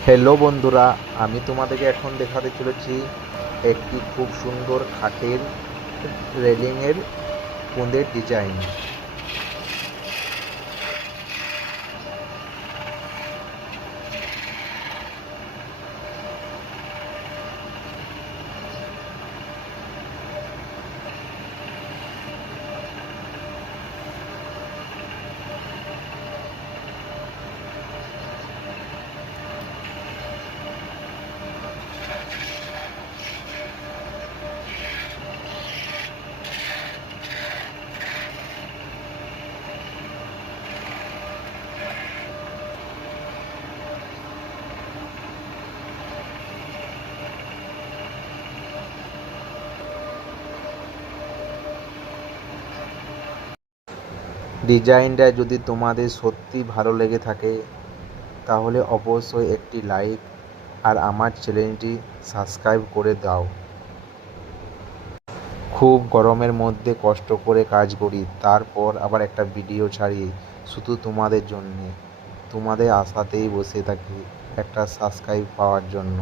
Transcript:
Hello বন্ধুরা আমি তোমাদেরকে এখন দেখাতে চলেছি একটি খুব সুন্দর খাটের রেলিংয়ের কুঁদের ডিজাইন ডিজাইনটা যদি তোমাদের সত্যি ভালো লেগে থাকে, তাহলে অবশ্যই একটি লাইক আর আমার চ্যানেলটি সাবস্ক্রাইব করে দাও। খুব গরমের মধ্যে কষ্ট করে কাজ করি, তারপর আবার একটা ভিডিও ছাড়ি শুধু তোমাদের জন্যে। তোমাদের আশাতেই বসে থাকি একটা সাবস্ক্রাইব পাওয়ার জন্য।